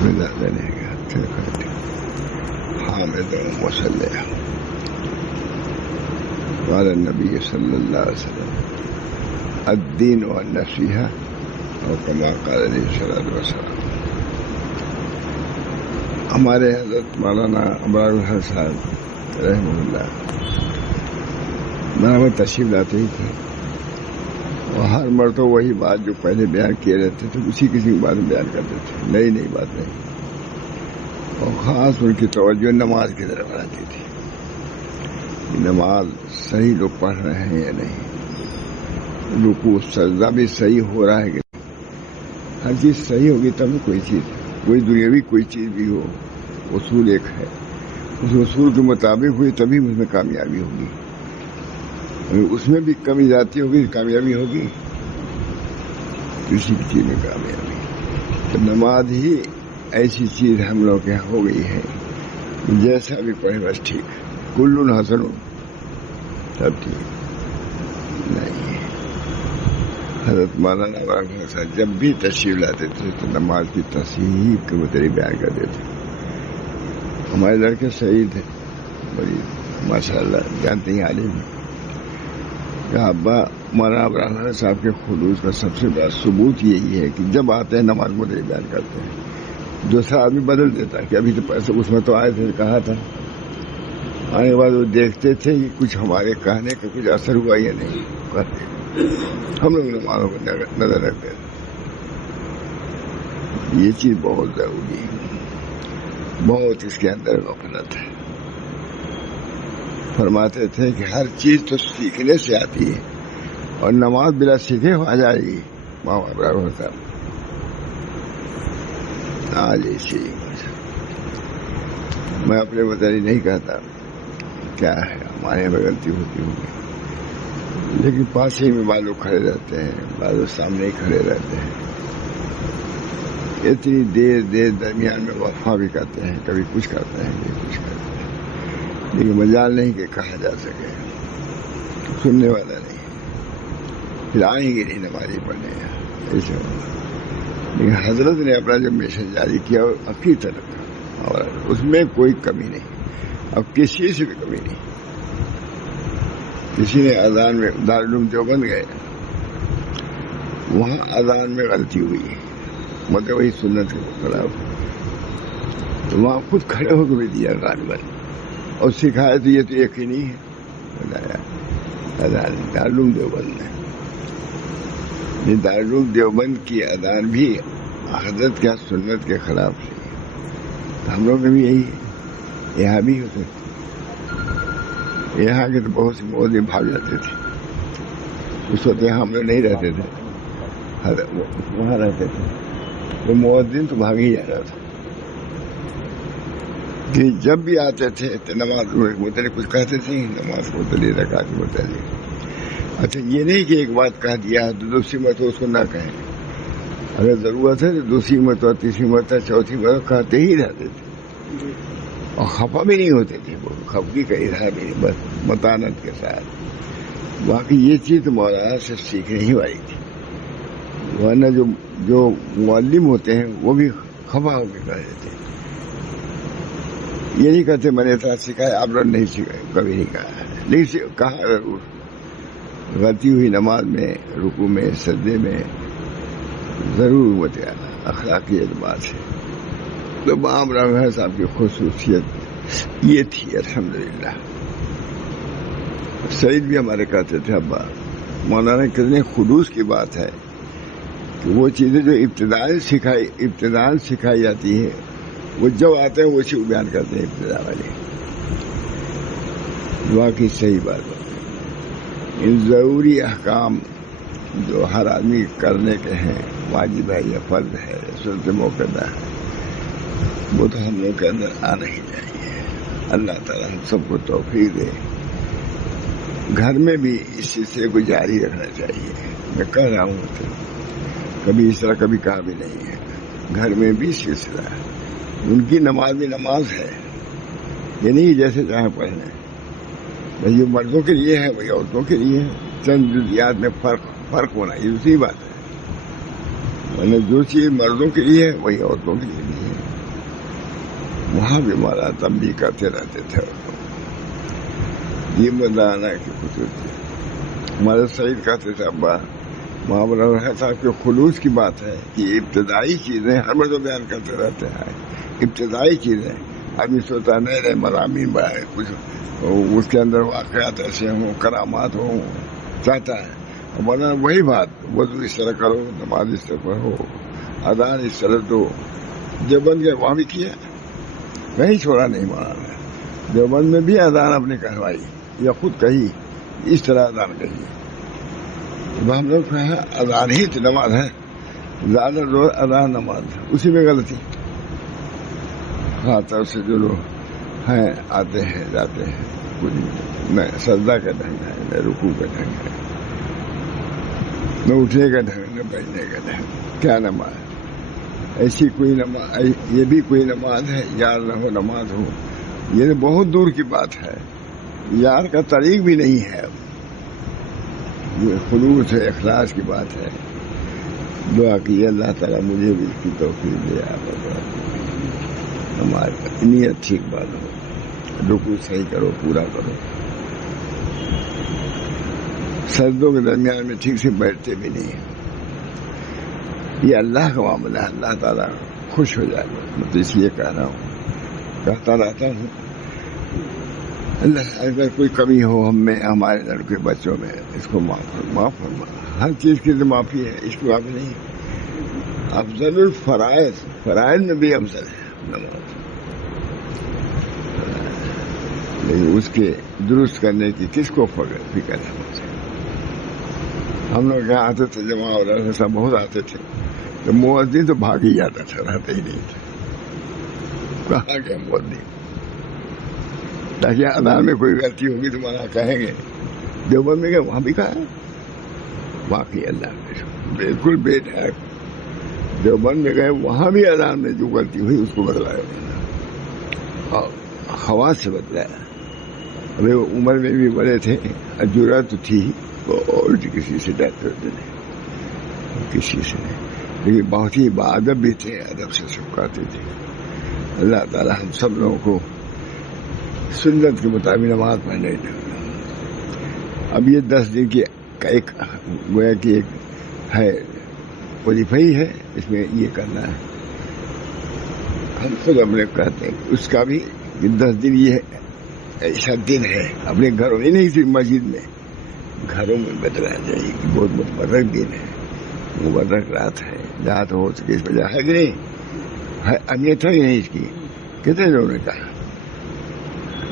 بدا دینے کا حامد مصلی قال النبی صلی اللہ علیہ وسلم الدین والنصیحہ اور کما قال علیہ الصلوۃ والسلام. ہمارے حضرت مولانا ابرار الحق صاحب رحمہ اللہ برابر تشریف لاتے ہی تھے اور ہر مرتبہ وہی بات جو پہلے بیان کیے رہتے تھے اسی کسی کی بات میں بیان کرتے تھے، نئی نئی بات نہیں. اور خاص ان کی توجہ نماز کی طرف آتی تھی. نماز صحیح لوگ پڑھ رہے ہیں یا نہیں، رکوع سجدہ بھی صحیح ہو رہا ہے کہ نہیں. ہر چیز صحیح ہوگی تب کوئی چیز، کوئی دنیاوی کوئی چیز بھی ہو، اصول ایک ہے، اس اصول کے مطابق ہوئی تبھی اس میں کامیابی ہوگی. اس میں بھی کمی جاتی ہوگی کامیابی ہوگی، کسی چیز میں کامیابی. تو نماز ہی ایسی چیز ہم لوگ کے یہاں ہو گئی ہے جیسا بھی پڑھے بس ٹھیک ہے، کل حسن سب ٹھیک نہیں. حضرت مولانا ابراہیم صاحب جب بھی تشریف لاتے تھے تو نماز کی تصحیح کے متعلق بیان کرتے تھے. ہمارے لڑکے صحیح تھے، بڑی ماشاء اللہ جانتے ہیں عالم ہیں. ابا مولانا ابراہیم صاحب کے خلوص کا سب سے بڑا ثبوت یہی ہے کہ جب آتے ہیں نماز متعلق بیان کرتے ہیں. دوسرا آدمی بدل دیتا ہے کہ ابھی تو پیسے اس میں تو آئے تھے کہا تھا، آنے کے بعد وہ دیکھتے تھے کہ کچھ ہمارے کہنے کا کچھ اثر ہوا یا نہیں کرتے. ہم لوگ نمازوں کو نظر رکھتے ہیں. یہ چیز بہت ضروری ہے، بہت اس کے اندر غفلت ہے. فرماتے تھے کہ ہر چیز تو سیکھنے سے آتی ہے اور نماز بلا سیکھے آ جائے گی. مولانا ابراہیم صاحب آج ایسی میں اپنے متعلق نہیں کہتا کیا ہے، ہمارے یہاں غلطی ہوتی ہوگی، لیکن پاس ہی میں بعض لوگ کھڑے رہتے ہیں، بعض لوگ سامنے ہی کھڑے رہتے ہیں. اتنی دیر درمیان میں وفا بھی کرتے ہیں، کبھی کچھ کرتے ہیں کبھی کچھ کرتے ہیں، لیکن مجال نہیں کہ کہا جا سکے، سننے والا نہیں. پھر آئیں گے نہیں نمازی پڑھنے ایسے ہوگا. لیکن حضرت نے اپنا جو میسج جاری کیا اپنی طرف، اور اس میں کوئی کمی نہیں، اب کسی سے بھی کمی نہیں. کسی نے اذان میں دارالعلوم دیوبند گئے، وہاں اذان میں غلطی ہوئی، مطلب وہی سنت کے خلاف، تو وہاں خود کھڑے ہو کے بھی دیا غالباً اور سکھایا. تو یہ تو یقینی ہے بتایا اذان دارالعلوم دیوبند میں. دارالعلوم دیوبند کی اذان بھی حضرت کے سنت کے خلاف تھی. ہم لوگ بھی یہی ہے، یہاں بھی ہوتے، یہاں کے تو بہت سے مؤذن بھاگ جاتے تھے. اس وقت یہاں ہم لوگ نہیں رہتے تھے، وہاں رہتے تھے. وہ مؤذن تو بھاگ ہی جا رہا تھا کہ جب بھی آتے تھے تو نماز متعلق کچھ کہتے تھے، نماز متعلق رکعت متعلق. اچھا یہ نہیں کہ ایک بات کہہ دیا تو دوسری مرتبہ اس کو نہ کہیں، اگر ضرورت ہے تو دوسری مرتبہ تیسری مرتبہ چوتھی مرتبہ کہتے ہی رہتے تھے اور خفا بھی نہیں ہوتے تھے. وہ خفگی کا اظہار نہیں، بس متانت کے ساتھ. باقی یہ چیز تو مولانا سے سیکھنے ہی والی تھی، ورنہ جو معلم ہوتے ہیں وہ بھی خفا ہو کے کہہ دیتے. یہ نہیں کہتے میں نے اتنا سکھایا آپ لوگ نہیں سکھائے، کبھی نہیں کہا. لیکن کہا ضرور غلطی ہوئی نماز میں، رکوع میں، سجدے میں ضرور بتانا اخلاقی اعتبار سے. تو امام رحمۃ صاحب کی خصوصیت یہ تھی الحمدللہ. سعید بھی ہمارے کہتے تھے ابا مولانا کتنے خلوص کی بات ہے کہ وہ چیزیں جو ابتداءً سکھائی جاتی ہے وہ جب آتے ہیں وہ اسی کو بیان کرتے ہیں ابتدا والے. واقعی صحیح بات ہے. ان ضروری احکام جو ہر آدمی کرنے کے ہیں، واجب ہے یا فرض ہے، سنت موقعہ ہے، وہ تو ہم لوگ کے اندر آنا ہی چاہیے. اللہ تعالیٰ ہم سب کو توفیق دے. گھر میں بھی اس سلسلے کو جاری رکھنا چاہیے. میں کہہ رہا ہوں کہ کبھی اس طرح کبھی کہا بھی نہیں ہے. گھر میں بھی سلسلہ ہے. ان کی نماز بھی نماز ہے، یہ نہیں جیسے چاہیں پڑھنا. جو مردوں کے لیے ہے وہی عورتوں کے لیے ہے. چند جزیات میں فرق ہونا یہ دوسری بات ہے، ورنہ جو چیز مردوں کے لیے ہے وہی عورتوں کے لیے بھی ہے. وہاں بھی ہمارا تنبیہ کرتے رہتے تھے. یہ مولانا کی خصوصیت. ہمارے سعید کہتے تھے ابا مولانا صاحب کے خلوص کی بات ہے کہ ابتدائی چیزیں ہر مرتبہ بیان کرتے رہتے ہیں. ابتدائی چیزیں آدمی سوچتا نہیں رہے مضامین بڑھائے کچھ اس کے اندر واقعات ایسے ہوں کرامات ہوں چاہتا ہے. مولانا وہی بات وضو اس طرح کرو نماز اس طرح پڑھو اذان اس طرح دو. دیوبند کے وہاں بھی کیا کہیں چھوڑا نہیں مولانا. دیوبند میں بھی اذان اپنے کہوائی یا خود کہی اس طرح اذان کہی. ہم لوگ کہا اذان ہی نماز ہے زیادہ روز اذان نماز اسی میں غلطی. خاص طور سے جو لوگ ہیں آتے ہیں جاتے ہیں کچھ نہ سجدہ کا ڈھنگ ہے نہ رکوع کا ڈھنگ ہے نہ اٹھنے کا ڈھنگ نہ بیٹھنے کا ڈھنگ. کیا نماز ایسی کوئی نماز یہ بھی کوئی نماز ہے یار نہ ہو نماز ہو یہ بہت دور کی بات ہے. یار کا طریق بھی نہیں ہے. یہ خلوص ہے اخلاص کی بات ہے. دعا کی اللہ تعالیٰ مجھے بھی اس کی توفیق دے. ہماری نیت ٹھیک بات ہو رکوع صحیح کرو پورا کرو. سجدوں کے درمیان میں ٹھیک سے بیٹھتے بھی نہیں. یہ اللہ کا معاملہ ہے. اللہ تعالیٰ خوش ہو جائے گا. میں تو اس لیے کہہ رہا ہوں کہتا رہتا ہوں اللہ اگر کوئی کمی ہو ہم میں ہمارے لڑکے بچوں میں اس کو معاف فرما. ہر چیز کی تو معافی ہے اس کی معافی نہیں. افضل الفرائض فرائض میں بھی افضل ہے نماز لیکن اس کے درست کرنے کی کس کو فکر ہے. ہم لوگ یہاں آتے تھے جمع ہو رہا تھا بہت آتے تھے تو مؤذن تو بھاگ ہی جاتا تھا رہتا ہی نہیں تھا. کہاں گیا مؤذن تاکہ اذان میں کوئی غلطی ہوگی تو وہاں کہیں گے. دیوبند میں گئے وہاں بھی کہا باقی اللہ بالکل بے ڈھک. دیوبند میں گئے وہاں بھی اذان میں جو غلطی ہوئی اس کو بدلایا اور خواص سے بدلایا. ابھی عمر میں بھی بڑے تھے ضرورت تھی اور کسی سے ڈرتے نہیں کسی سے لیکن بہت ہی باادب بھی تھے ادب سے سکھاتے تھے. اللہ تعالیٰ ہم سب لوگوں کو سنت کے مطابق نماز پڑھنے دیں. اب یہ 10 دن کی ایک گویا کہ ایک ہے وظیفہ ہی ہے اس میں یہ کرنا ہے. ہم خود اپنے کہتے ہیں اس کا بھی 10 دن یہ ایسا دن ہے اپنے گھروں میں نہیں صرف مسجد میں گھروں میں بدلا جائے گی. بہت مبارک دن ہے مبارک رات ہے. رات ہو سکے اس وجہ ہے کہ نہیں ہے اہمیت ہے نہیں اس کی. کتنے لوگوں نے کہا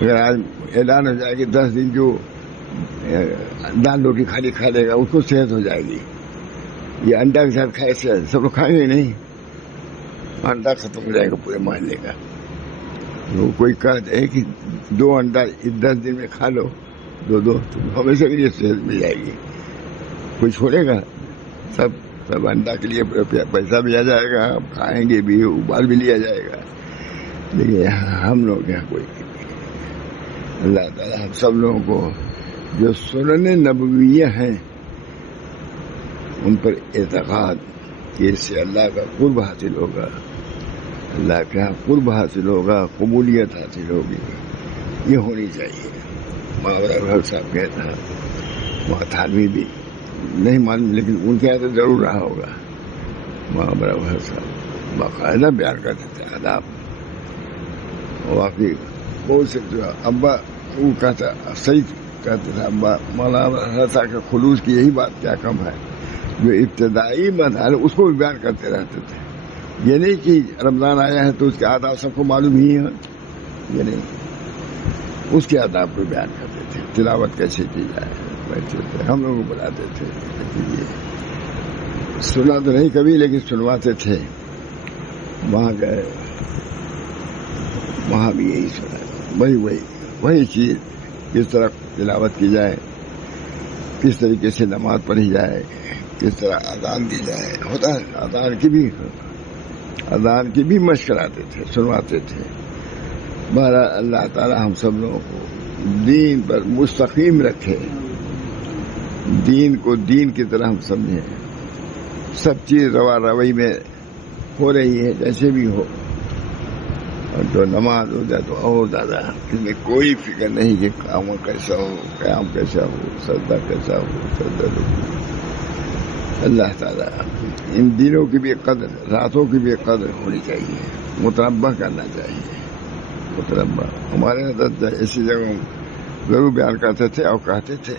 اگر آج اعلان ہو جائے گی 10 دن جو دال روٹی خالی کھا لے گا اس کو صحت ہو جائے گی. یہ انڈا کے ساتھ کھائے سے سب لوگ کھائیں گے نہیں. انڈا ختم ہو جائے گا پورے محلے کا. وہ کوئی کہتے ہے کہ 2 انڈا 10 دن میں کھا لو 2 ہمیشہ کے لیے صحت مل جائے گی. کوئی چھوڑے گا سب انڈا کے لیے پیسہ بھی آ جائے گا کھائیں گے بھی ابال بھی لیا جائے گا. لیکن ہم لوگ یہاں کوئی اللہ تعالیٰ ہم سب لوگوں کو جو سنن نبویہ ہیں ان پر اعتقاد کہ اس سے اللہ کا قرب حاصل ہوگا اللہ کا قرب حاصل ہوگا قبولیت حاصل ہوگی یہ ہونی چاہیے. محاورہ بھر صاحب کہتا ہے وہاں تھانوی بھی نہیں معلوم لیکن ان کے یہاں تو ضرور رہا ہوگا. محاورہ بھر صاحب باقاعدہ بیان کرتے تھے آداب. واقعی بہت سے جو ابا وہ کہتا صحیح کہتے تھے ابا مولانا صاحب کا خلوص کی یہی بات کیا کم ہے. جو ابتدائی مرحلہ اس کو بھی بیان کرتے رہتے تھے. یہ نہیں کہ رمضان آیا ہے تو اس کے آداب سب کو معلوم ہی ہے یہ نہیں اس کے آداب کو بیان کرتے تھے. تلاوت کیسے کی جائے بیٹھتے تھے ہم لوگوں کو بلاتے تھے. سنا تو نہیں کبھی لیکن سنواتے تھے. وہاں گئے وہاں بھی یہی سنا وہی چیز کس طرح تلاوت کی جائے کس طریقے سے نماز پڑھی جائے کس طرح اذان دی جائے. ہوتا ہے اذان کی بھی مشق کراتے تھے سنواتے تھے. بہرحال اللہ تعالیٰ ہم سب لوگوں کو دین پر مستقیم رکھے. دین کو دین کی طرح ہم سمجھیں. سب چیز روا روی میں ہو رہی ہے جیسے بھی ہو اور جو نماز ہو جائے تو اور زیادہ اس میں کوئی فکر نہیں کہ کام کیسا ہو، قیام کیسا ہو، سجدہ کیسا ہو، سجدہ اللہ تعالیٰ ان دنوں کی بھی قدر، راتوں کی بھی قدر ہونی چاہیے، متربع کرنا چاہیے، متربع۔ ہمارے حضرت ایسی جگہوں ضرور بیان کرتے تھے اور کہتے تھے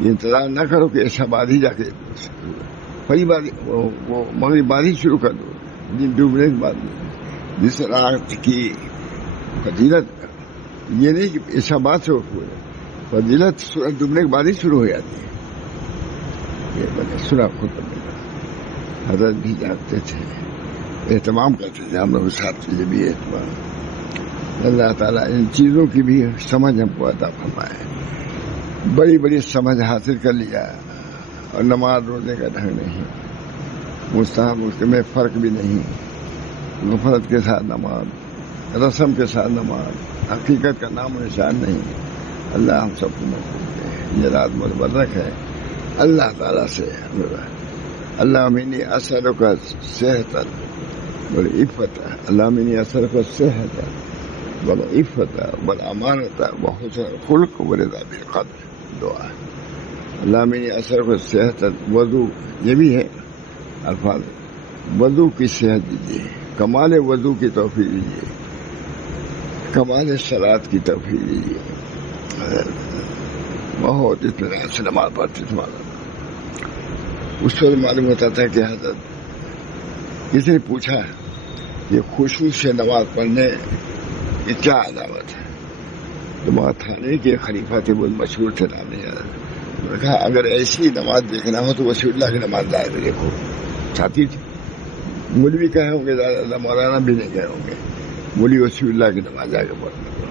یہ انتظار نہ کرو کہ ایسا بعد ہی جا کے پہلی بار وہ مغرب بعد ہی شروع کر دو، دن ڈوبنے کے بعد جس رات کی فضیلت یہ نہیں کہ ایسا بات سے ہوئے، فضیلت سورج ڈوبنے کے بعد ہی شروع ہو جاتی ہے، یہ میں نے سنا خود حضرت بھی جانتے تھے، اہتمام کرتے تھے، ہم لوگ ساتھ چیزیں بھی اہتمام۔ اللہ تعالیٰ ان چیزوں کی بھی سمجھ ہم کو عطا فرمائے، بڑی بڑی سمجھ حاصل کر لیا، اور نماز روزے کا ڈھنگ نہیں، مستحب اس میں فرق بھی نہیں، غفلت کے ساتھ نماز، رسم کے ساتھ نماز، حقیقت کا نام و نشان نہیں۔ اللہ ہم سب کو محفوظ کرے، یہ رات مبارک ہے، اللہ تعالیٰ سے اللہ منی اثر کا صحت والعفت، اللہ منی اثر کا صحت والعفت والامانت وحسن الخلق ورضا بالقدر، دعا ہے۔ اللہ منی اثر کا صحت، وضو یہ بھی ہے الفاظ، وضو کی صحت دیجیے، کمال وضو کی توفیق دیجیے، کمال صلاۃ کی توفیق دیجیے، بہت اطمینان سے نماز پڑھتے تھے۔ اس وقت معلوم ہوتا تھا کہ حضرت کسی نے پوچھا کہ خشوع سے نماز پڑھنے کی کیا علامت ہے، تو تھانے کے خلیفہ تھے، بہت مشہور تھے، نام نہیں یاد، انہوں نے کہا اگر ایسی نماز دیکھنا ہو تو وسیع اللہ کی نماز جا کے دیکھو، چھاتی تھی، مولوی کہے ہوں گے زیادہ، مولانا بھی نہیں کہے ہوں گے، مولوی وسیع اللہ کی نماز جا کے پڑھنا،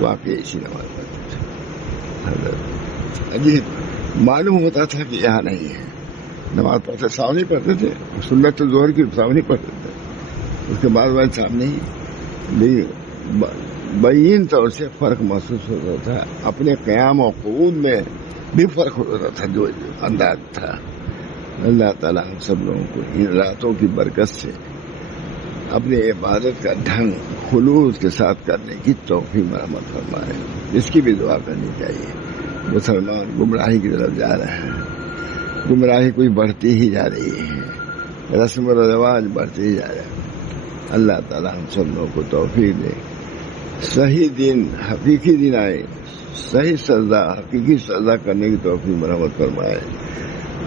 واقعی ایسی نماز پڑھتے تھے۔ عجیب معلوم ہوتا تھا کہ یہاں نہیں ہے، نماز پڑھتے سامنے پڑھتے تھے، سنت تو ظہر کی سامنے پڑھتے تھے، اس کے بعد والی سامنے ہی بین طور سے فرق محسوس ہوتا تھا، اپنے قیام و قعود میں بھی فرق ہوتا تھا، جو انداز تھا۔ اللہ تعالیٰ ہم سب لوگوں کو ان راتوں کی برکت سے اپنی عبادت کا ڈھنگ خلوص کے ساتھ کرنے کی توفیق مرحمت فرمائے، اس کی بھی دعا کرنی چاہیے۔ مسلمان گمراہی کی طرف جا رہے ہیں، گمراہی کوئی بڑھتی ہی جا رہی ہے، رسم و رواج بڑھتے ہی جا رہے ہیں۔ اللہ تعالیٰ ہم سب لوگوں کو توفیق دے، صحیح دین حقیقی دین آئے، صحیح سزا حقیقی سزا کرنے کی توفیق مرحمت فرمائے،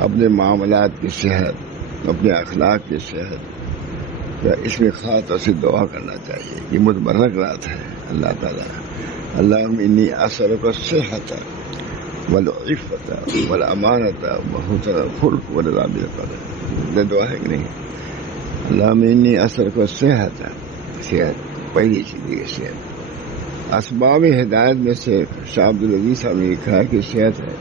اپنے معاملات کی صحت، اپنے اخلاق کی صحت، اس میں خاص طور سے دعا کرنا چاہیے۔ یہ متبرک رات ہے، اللہ تعالیٰ اللہم انی اسألک الصحۃ والعفۃ والامانۃ وحسن الخلق ورضا بالقدر، یہ دعا ہے کہ نہیں؟ اللہم انی اسألک الصحۃ، صحت پہلی چیز ہے، صحت اسباب ہدایت میں سے شاہ عبدالعزیز صاحب نے لکھا ہے کہ صحت ہے،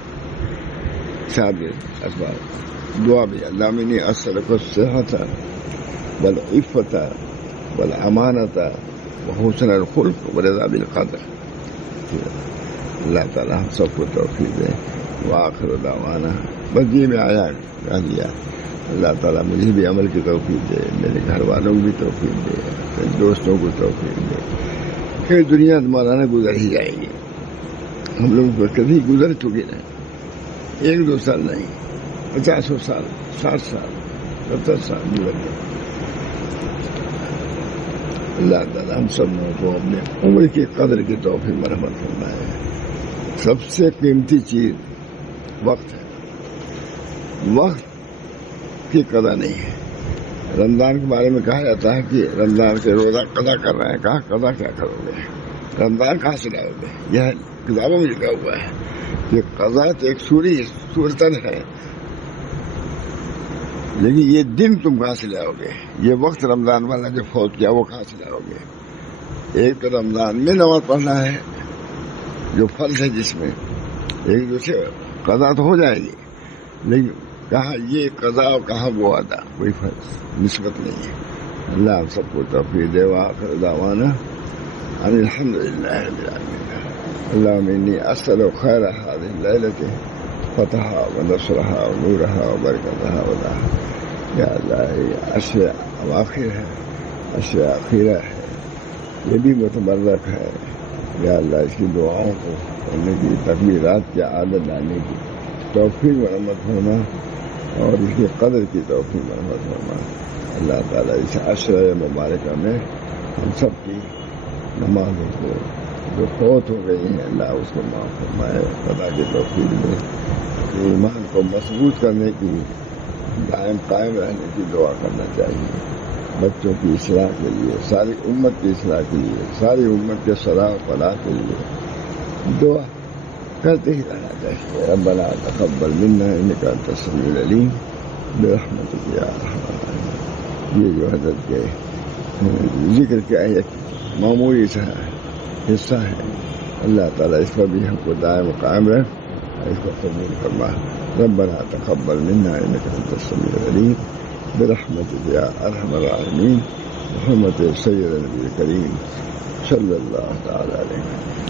صاحب اسباب دعا بھی، اللہم انی اسألک الصحۃ والعفۃ والامانۃ وحسن الخلق ورضا بالقدر۔ اللہ تعالیٰ ہم سب کو توفیق دے، وآخر دعوانا، بس یہ میں آیا کہہ دیا، اللہ تعالیٰ مجھے بھی عمل کی توفیق دے، میرے گھر والوں کو بھی توفیق دے، میرے دوستوں کو توفیق دے۔ پھر دنیا مولانا گزر ہی جائے گی، ہم لوگوں کو کبھی گزر چکے ہیں، 1-2 سال نہیں، 50 سال، 60 سال، 70 سال گزر گئے۔ اللہ تعالیٰ ہم سب لوگوں کو اپنے عمر کی قدر کی توفیق مرحمت فرمائے۔ سب سے قیمتی چیز وقت ہے، وقت کی قضا نہیں ہے۔ رمضان کے بارے میں کہا جاتا ہے کہ رمضان کے روزہ قضا کر رہے ہیں، کہا قضا کیا کرو گے، رمضان کہاں سے لاؤ گے؟ یہ کتابوں میں لکھا ہوا ہے کہ قضا تو ایک صورتن ہے، لیکن یہ دن تم کہاں سے لاؤ گے؟ یہ وقت رمضان والا جو فوت کیا وہ کہاں سے لاؤ گے؟ ایک تو رمضان میں نماز پڑھنا ہے جو فرض ہے، جس میں ایک دوسرے قضا تو ہو جائے گی، لیکن کہاں یہ قضا اور کہاں وہ ادا، کوئی فرض نسبت نہیں ہے۔ اللہ ہم سب کو توفیق دے، وآخر دعوانا ان الحمد للہ رب العالمین۔ اللہم انی اسألک خیر هذه الليلة فتحها ونصرها ونورها وبرکتها وضاها۔ یا اللہ یہ عشر اواخر ہے، عشر اخیرہ ہے، یہ بھی متبرک ہے. یا اللہ اس کی دعاؤں کو کرنے کی، تکبیرات کی عادت لانے کی توفیق مرحمت فرما، اور اس کی قدر کی توفیق مرحمت فرما. اللہ تعالیٰ اس عشرہ مبارکہ میں ہم سب کی نمازوں کو جو فوت ہو گئی ہیں اللہ اس کو معاف فرمائے، خدا کی توفیق دے. ایمان کو مضبوط کرنے کی، قائم رہنے کی دعا کرنا چاہیے. بچوں کی اصلاح کے لیے، ساری امت کی اصلاح کے لیے، ساری امت کے صلاح و فلاح کے لیے دعا کرتے ہی رہنا چاہیے. ربنا تقبل منا انک انت السمیع العلیم برحمتک یا ارحم الراحمین. یہ جو حضرت کے ذکر کی آیت معمولی سا حصہ ہے، اللہ تعالیٰ اس پر بھی ہم کو دائم قائم رکھ، اس کو قبول فرما. ربنا تقبل منا انک انت السمیع العلیم برحمتک یا ارحم الراحمین. محمد سید نبی کریم صلی اللہ تعالی علیہ وسلم.